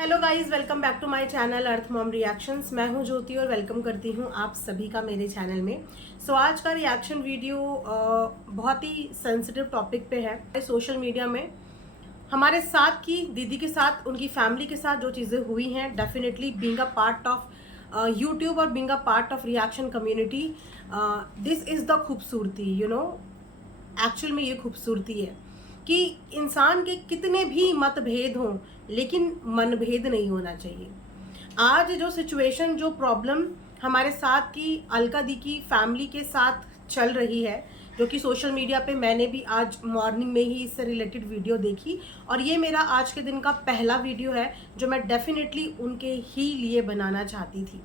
Hello guys, welcome back to my channel earth mom reactions. मैं हूं ज्योति और welcome करती हूं आप सभी का मेरे चैनल में। आज का रिएक्शन वीडियो बहुत ही सेंसिटिव टॉपिक पे है। सोशल मीडिया में हमारे साथ की दीदी के साथ, उनकी फैमिली के साथ जो चीज़ें हुई हैं, definitely being a part of YouTube और being a part of reaction community, this is the खूबसूरती। एक्चुअल में ये खूबसूरती है कि इंसान के कितने भी मतभेद हों, लेकिन मनभेद नहीं होना चाहिए। आज जो सिचुएशन, जो प्रॉब्लम हमारे साथ की अलका दी की फैमिली के साथ चल रही है, जो कि सोशल मीडिया पे मैंने भी आज मॉर्निंग में ही इससे रिलेटेड वीडियो देखी, और ये मेरा आज के दिन का पहला वीडियो है जो मैं डेफिनेटली उनके ही लिए बनाना चाहती थी,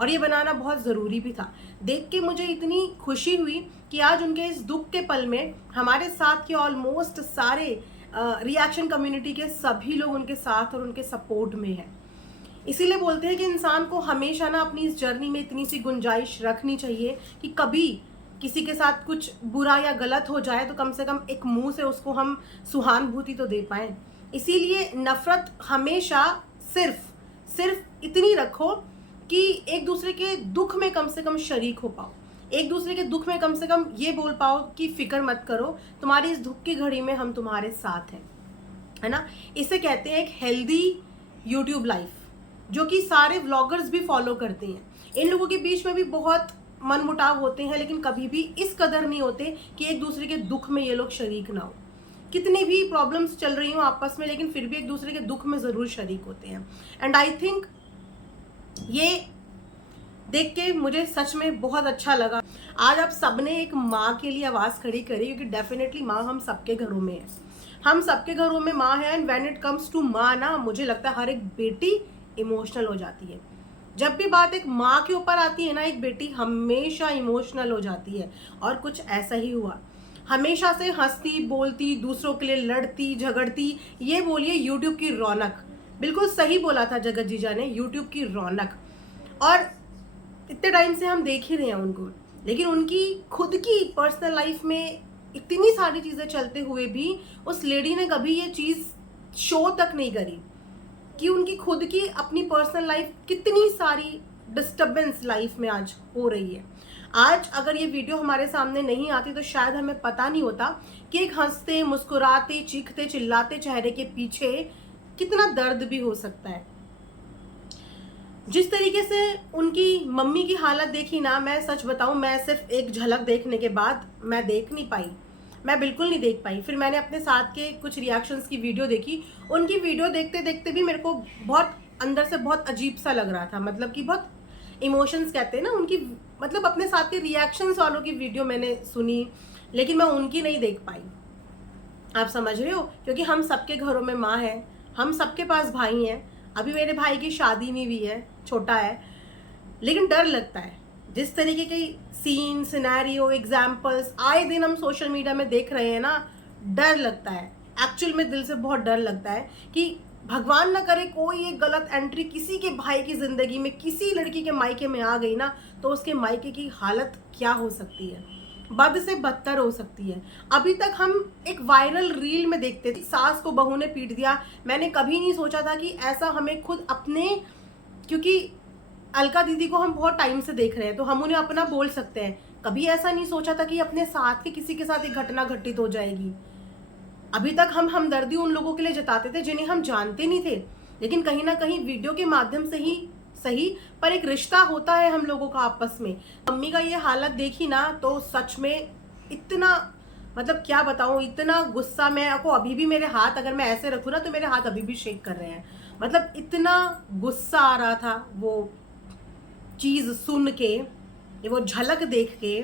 और ये बनाना बहुत ज़रूरी भी था। देख के मुझे इतनी खुशी हुई कि आज उनके इस दुख के पल में हमारे साथ के ऑलमोस्ट सारे रिएक्शन कम्युनिटी के सभी लोग उनके साथ और उनके सपोर्ट में हैं। इसीलिए बोलते हैं कि इंसान को हमेशा ना अपनी इस जर्नी में इतनी सी गुंजाइश रखनी चाहिए कि कभी किसी के साथ कुछ बुरा या गलत हो जाए तो कम से कम एक मुंह से उसको हम सहानुभूति तो दे पाएं। इसीलिए नफरत हमेशा सिर्फ सिर्फ इतनी रखो कि एक दूसरे के दुख में कम से कम शरीक हो पाओ, एक दूसरे के दुख में कम से कम ये बोल पाओ कि फिक्र मत करो, तुम्हारी इस दुख की घड़ी में हम तुम्हारे साथ हैं, है ना। इसे कहते हैं एक हेल्दी यूट्यूब लाइफ, जो कि सारे व्लॉगर्स भी फॉलो करते हैं। इन लोगों के बीच में भी बहुत मनमुटाव होते हैं, लेकिन कभी भी इस कदर नहीं होते कि एक दूसरे के दुख में ये लोग शरीक ना हो। कितनी भी प्रॉब्लम्स चल रही हो आपस में, लेकिन फिर भी एक दूसरे के दुख में ज़रूर शरीक होते हैं। एंड आई थिंक ये देख के मुझे सच में बहुत अच्छा लगा। आज आप सबने एक माँ के लिए आवाज़ खड़ी करी, क्योंकि डेफिनेटली माँ हम सबके घरों में है, हम सबके घरों में माँ है। And when it comes to माँ ना, मुझे लगता है हर एक बेटी इमोशनल हो जाती है। जब भी बात एक माँ के ऊपर आती है ना, एक बेटी हमेशा इमोशनल हो जाती है। और कुछ ऐसा ही हुआ। हमेशा से हंसती बोलती, दूसरों के लिए लड़ती झगड़ती, ये बोलिए यूट्यूब की रौनक। बिल्कुल सही बोला था जगत जीजा ने, यूट्यूब की रौनक। और इतने टाइम से हम देख ही रहे हैं उनको, लेकिन उनकी खुद की पर्सनल लाइफ में इतनी सारी चीज़ें चलते हुए भी उस लेडी ने कभी ये चीज़ शो तक नहीं करी कि उनकी खुद की अपनी पर्सनल लाइफ कितनी सारी डिस्टर्बेंस लाइफ में आज हो रही है। आज अगर ये वीडियो हमारे सामने नहीं आती तो शायद हमें पता नहीं होता कि एक हंसते मुस्कुराते चीखते चिल्लाते चेहरे के पीछे कितना दर्द भी हो सकता है। जिस तरीके से उनकी मम्मी की हालत देखी ना, मैं सच बताऊं, मैं सिर्फ एक झलक देखने के बाद मैं देख नहीं पाई, मैं बिल्कुल नहीं देख पाई। फिर मैंने अपने साथ के कुछ रिएक्शंस की वीडियो देखी। उनकी वीडियो देखते देखते भी मेरे को बहुत अंदर से बहुत अजीब सा लग रहा था, मतलब कि बहुत इमोशंस कहते हैं ना उनकी, मतलब अपने साथ के रिएक्शंस वालों की वीडियो मैंने सुनी, लेकिन मैं उनकी नहीं देख पाई। आप समझ रहे हो, क्योंकि हम सबके घरों में माँ है, हम सबके पास भाई हैं। अभी मेरे भाई की शादी नहीं हुई है, छोटा है, लेकिन डर लगता है। जिस तरीके के सीन, सिनेरियो, एग्जाम्पल्स आए दिन हम सोशल मीडिया में देख रहे हैं ना, डर लगता है। एक्चुअल में दिल से बहुत डर लगता है कि भगवान ना करे कोई एक गलत एंट्री किसी के भाई की जिंदगी में, किसी लड़की के मायके में आ गई ना, तो उसके मायके की हालत क्या हो सकती है, बद से बदतर हो सकती है। अभी तक हम एक वायरल रील में देखते थे, सास को बहू ने पीट दिया। मैंने कभी नहीं सोचा था कि ऐसा हमें खुद अपने, क्योंकि अलका दीदी को हम बहुत टाइम से देख रहे हैं तो हम उन्हें अपना बोल सकते हैं। कभी ऐसा नहीं सोचा था कि अपने साथ के किसी के साथ एक घटना घटित हो जाएगी। अभी तक हम हमदर्दी उन लोगों के लिए जताते थे जिन्हें हम जानते नहीं थे, लेकिन कहीं ना कहीं वीडियो के माध्यम से ही सही, पर एक रिश्ता होता है हम लोगों का आपस में। मम्मी का ये हालत देखी ना तो सच में इतना, मतलब क्या बताऊं, इतना गुस्सा। मैं को अभी भी मेरे हाथ, अगर मैं ऐसे रखूँ ना तो मेरे हाथ अभी भी शेक कर रहे हैं। मतलब इतना गुस्सा आ रहा था वो चीज़ सुन के, वो झलक देख के,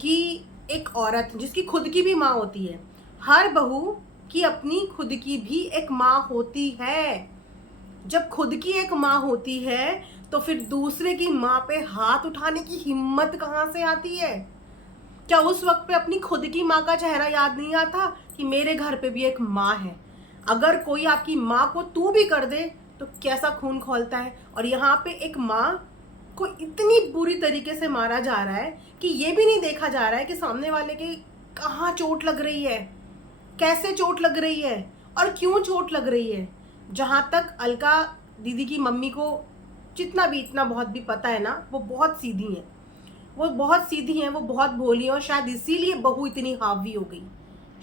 कि एक औरत जिसकी खुद की भी माँ होती है, हर बहू की अपनी खुद की भी एक माँ होती है। जब खुद की एक माँ होती है तो फिर दूसरे की माँ पे हाथ उठाने की हिम्मत कहाँ से आती है? क्या उस वक्त पे अपनी खुद की माँ का चेहरा याद नहीं आता कि मेरे घर पे भी एक माँ है? अगर कोई आपकी माँ को तू भी कर दे तो कैसा खून खौलता है। और यहाँ पे एक माँ को इतनी बुरी तरीके से मारा जा रहा है कि ये भी नहीं देखा जा रहा है कि सामने वाले के कहाँ चोट लग रही है, कैसे चोट लग रही है और क्यों चोट लग रही है। जहाँ तक अलका दीदी की मम्मी को जितना भी इतना बहुत भी पता है ना, वो बहुत सीधी हैं, वो बहुत सीधी हैं, वो बहुत भोली हैं, और शायद इसीलिए बहू इतनी हावी हो गई,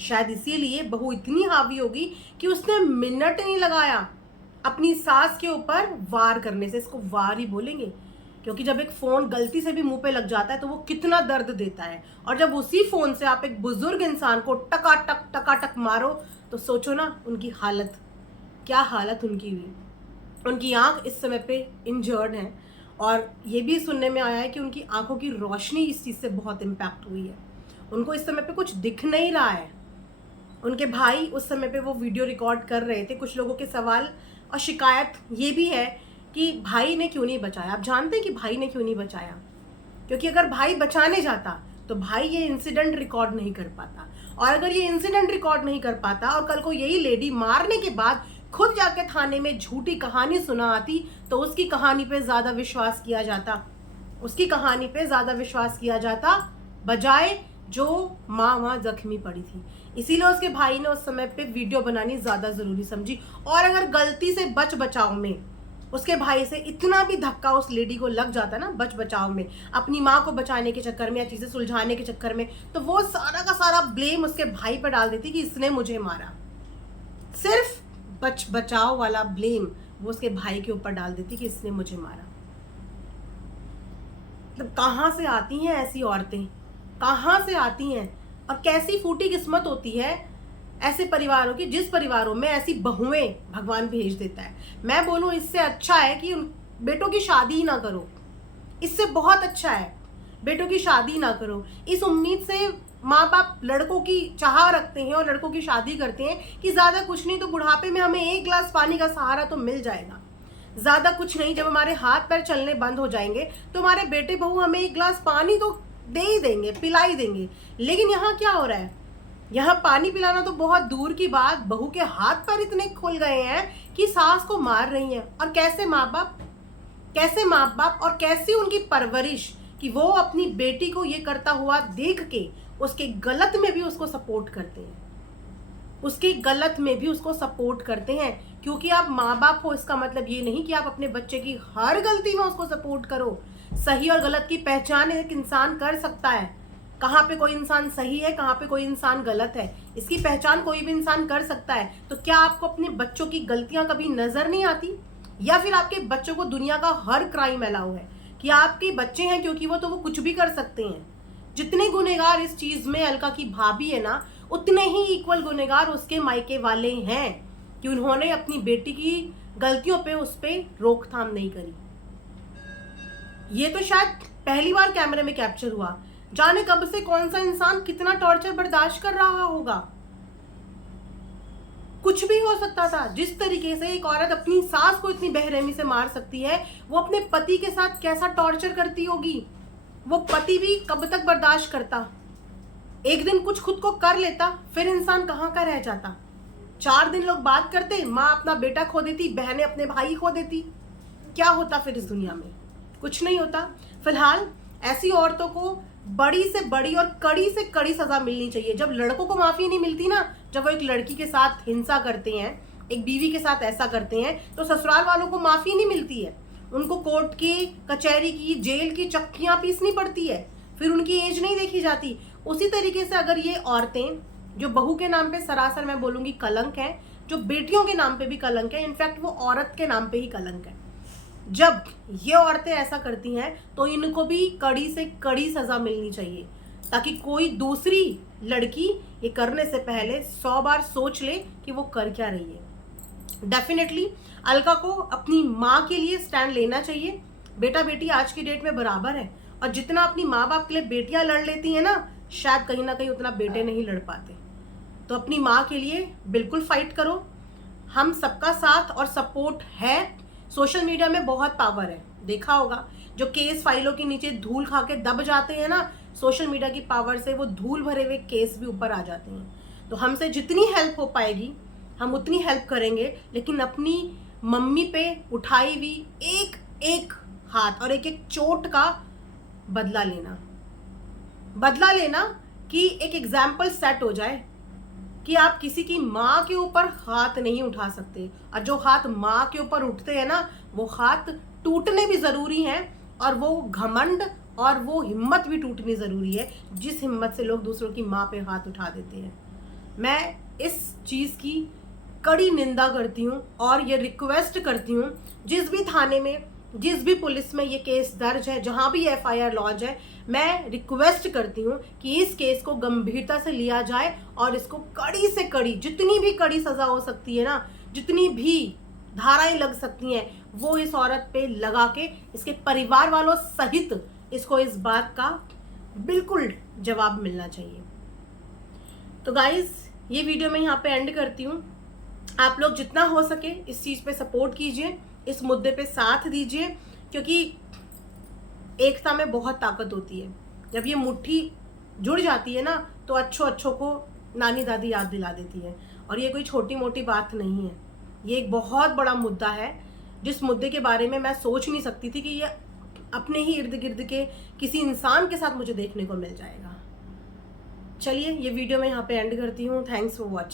शायद इसीलिए बहू इतनी हावी हो गई कि उसने मिनट नहीं लगाया अपनी सास के ऊपर वार करने से। इसको वार ही बोलेंगे, क्योंकि जब एक फ़ोन गलती से भी मुंह पे लग जाता है तो वो कितना दर्द देता है, और जब उसी फ़ोन से आप एक बुजुर्ग इंसान को टकाटक मारो तो सोचो ना उनकी हालत, क्या हालत उनकी हुई। उनकी आंख इस समय पे इंजर्ड है, और ये भी सुनने में आया है कि उनकी आंखों की रोशनी इस चीज़ से बहुत इम्पैक्ट हुई है, उनको इस समय पे कुछ दिख नहीं रहा है। उनके भाई उस समय पे वो वीडियो रिकॉर्ड कर रहे थे। कुछ लोगों के सवाल और शिकायत ये भी है कि भाई ने क्यों नहीं बचाया। आप जानते हैं कि भाई ने क्यों नहीं बचाया? क्योंकि अगर भाई बचाने जाता तो भाई ये इंसिडेंट रिकॉर्ड नहीं कर पाता, और अगर ये इंसिडेंट रिकॉर्ड नहीं कर पाता और कल को यही लेडी मारने के बाद खुद जाके थाने में झूठी कहानी सुना आती तो उसकी कहानी पे ज्यादा विश्वास किया जाता, उसकी कहानी पे ज्यादा विश्वास किया जाता, बजाय जो माँ वहां जख्मी पड़ी थी। इसीलिए उसके भाई ने उस समय पे वीडियो बनानी ज्यादा जरूरी समझी। और अगर गलती से बच बचाव में उसके भाई से इतना भी धक्का उस लेडी को लग जाता ना, बच बचाव में अपनी माँ को बचाने के चक्कर में या चीजें सुलझाने के चक्कर में, तो वो सारा का सारा ब्लेम उसके भाई पर डाल देती कि इसने मुझे मारा। सिर्फ बच बचाव वाला ब्लेम वो उसके भाई के ऊपर डाल देती कि इसने मुझे मारा। मतलब कहाँ से आती हैं ऐसी औरतें, कहाँ से आती हैं, और कैसी फूटी किस्मत होती है ऐसे परिवारों की, जिस परिवारों में ऐसी बहुएं भगवान भेज देता है। मैं बोलूं इससे अच्छा है कि उन बेटों की शादी ही ना करो, इससे बहुत अच्छा है बेटों की शादी ना करो। इस उम्मीद से माँ बाप लड़कों की चाह रखते हैं और लड़कों की शादी करते हैं कि ज्यादा कुछ नहीं तो बुढ़ापे में हमें एक गिलास पानी का सहारा तो मिल जाएगा, ज्यादा कुछ नहीं, जब हमारे हाथ पैर चलने बंद हो जाएंगे तो हमारे बेटे बहू हमें एक गिलास पानी तो दे ही देंगे, पिला ही देंगे। लेकिन यहाँ क्या हो रहा है, यहाँ पानी पिलाना तो बहुत दूर की बात, बहू के हाथ पैर इतने खुल गए हैं कि सास को मार रही हैं। और कैसे माँ बाप और कैसी उनकी परवरिश कि वो अपनी बेटी को ये करता हुआ देख के उसके गलत में भी उसको सपोर्ट करते हैं, उसके गलत में भी उसको सपोर्ट करते हैं। क्योंकि आप माँ बाप हो इसका मतलब ये नहीं कि आप अपने बच्चे की हर गलती में उसको सपोर्ट करो। सही और गलत की पहचान एक इंसान कर सकता है, कहाँ पे कोई इंसान सही है, कहाँ पे कोई इंसान गलत है, इसकी पहचान कोई भी इंसान कर सकता है। तो क्या आपको अपने बच्चों की गलतियां कभी नजर नहीं आती, या फिर आपके बच्चों को दुनिया का हर क्राइम अलाउ है कि आपके बच्चे हैं क्योंकि वो कुछ भी कर सकते हैं। जितने गुनेगार इस चीज में अलका की भाभी है ना, उतने ही इक्वल गुनेगार उसके मायके वाले हैं कि उन्होंने अपनी बेटी की गलतियों पे उस पर रोकथाम नहीं करी। ये तो शायद पहली बार कैमरे में कैप्चर हुआ, जाने कब से कौन सा इंसान कितना टॉर्चर बर्दाश्त कर रहा होगा। कुछ भी हो सकता था। जिस तरीके से एक औरत अपनी सास को इतनी बेरहमी से मार सकती है, वो अपने पति के साथ कैसा टॉर्चर करती होगी, वो पति भी कब तक बर्दाश्त करता। एक दिन कुछ खुद को कर लेता, फिर इंसान कहाँ का रह जाता। 4 दिन लोग बात करते, माँ अपना बेटा खो देती, बहनें अपने भाई खो देती, क्या होता फिर इस दुनिया में? कुछ नहीं होता। फिलहाल ऐसी औरतों को बड़ी से बड़ी और कड़ी से कड़ी सजा मिलनी चाहिए। जब लड़कों को माफी नहीं मिलती ना, जब वो एक लड़की के साथ हिंसा करते हैं, एक बीवी के साथ ऐसा करते हैं, तो ससुराल वालों को माफी नहीं मिलती है। उनको कोर्ट की, कचहरी की, जेल की चक्कियां पीसनी पड़ती है, फिर उनकी एज नहीं देखी जाती। उसी तरीके से अगर ये औरतें जो बहू के नाम पे सरासर मैं बोलूंगी कलंक है, जो बेटियों के नाम पे भी कलंक है, इनफैक्ट वो औरत के नाम पे ही कलंक है, जब ये औरतें ऐसा करती हैं तो इनको भी कड़ी से कड़ी सजा मिलनी चाहिए, ताकि कोई दूसरी लड़की ये करने से पहले 100 बार सोच ले कि वो कर क्या रही है। डेफिनेटली अलका को अपनी माँ के लिए स्टैंड लेना चाहिए। बेटा बेटी आज की डेट में बराबर है, और जितना अपनी माँ बाप के लिए बेटियां लड़ लेती हैं ना, शायद कहीं ना कहीं उतना बेटे नहीं लड़ पाते। तो अपनी माँ के लिए बिल्कुल फाइट करो। हम सबका साथ और सपोर्ट है। सोशल मीडिया में बहुत पावर है, देखा होगा जो केस फाइलों के नीचे धूल खा के दब जाते हैं ना, सोशल मीडिया की पावर से वो धूल भरे हुए केस भी ऊपर आ जाते हैं। तो हमसे जितनी हेल्प हो पाएगी हम उतनी हेल्प करेंगे, लेकिन अपनी मम्मी पे उठाई हुई एक एक हाथ और एक एक चोट का बदला लेना कि एक एग्जाम्पल सेट हो जाए कि आप किसी की माँ के ऊपर हाथ नहीं उठा सकते, और जो हाथ माँ के ऊपर उठते हैं ना, वो हाथ टूटने भी ज़रूरी हैं, और वो घमंड और वो हिम्मत भी टूटनी ज़रूरी है जिस हिम्मत से लोग दूसरों की माँ पे हाथ उठा देते हैं। मैं इस चीज़ की कड़ी निंदा करती हूँ और ये रिक्वेस्ट करती हूँ, जिस भी थाने में, जिस भी पुलिस में ये केस दर्ज है, जहाँ भी एफआईआर लॉन्च है, मैं रिक्वेस्ट करती हूँ कि इस केस को गंभीरता से लिया जाए और इसको कड़ी से कड़ी, जितनी भी कड़ी सज़ा हो सकती है ना, जितनी भी धाराएं लग सकती हैं, वो इस औरत पे लगा के इसके परिवार वालों सहित इसको इस बात का बिल्कुल जवाब मिलना चाहिए। तो गाइज, ये वीडियो मैं यहाँ पे एंड करती हूँ। आप लोग जितना हो सके इस चीज़ पे सपोर्ट कीजिए, इस मुद्दे पे साथ दीजिए, क्योंकि एकता में बहुत ताकत होती है। जब ये मुट्ठी जुड़ जाती है ना, तो अच्छों को नानी दादी याद दिला देती है। और ये कोई छोटी मोटी बात नहीं है, ये एक बहुत बड़ा मुद्दा है, जिस मुद्दे के बारे में मैं सोच नहीं सकती थी कि ये अपने ही इर्द गिर्द के किसी इंसान के साथ मुझे देखने को मिल जाएगा। चलिए, ये वीडियो मैं यहाँ पे एंड करती हूँ। Thanks for watching.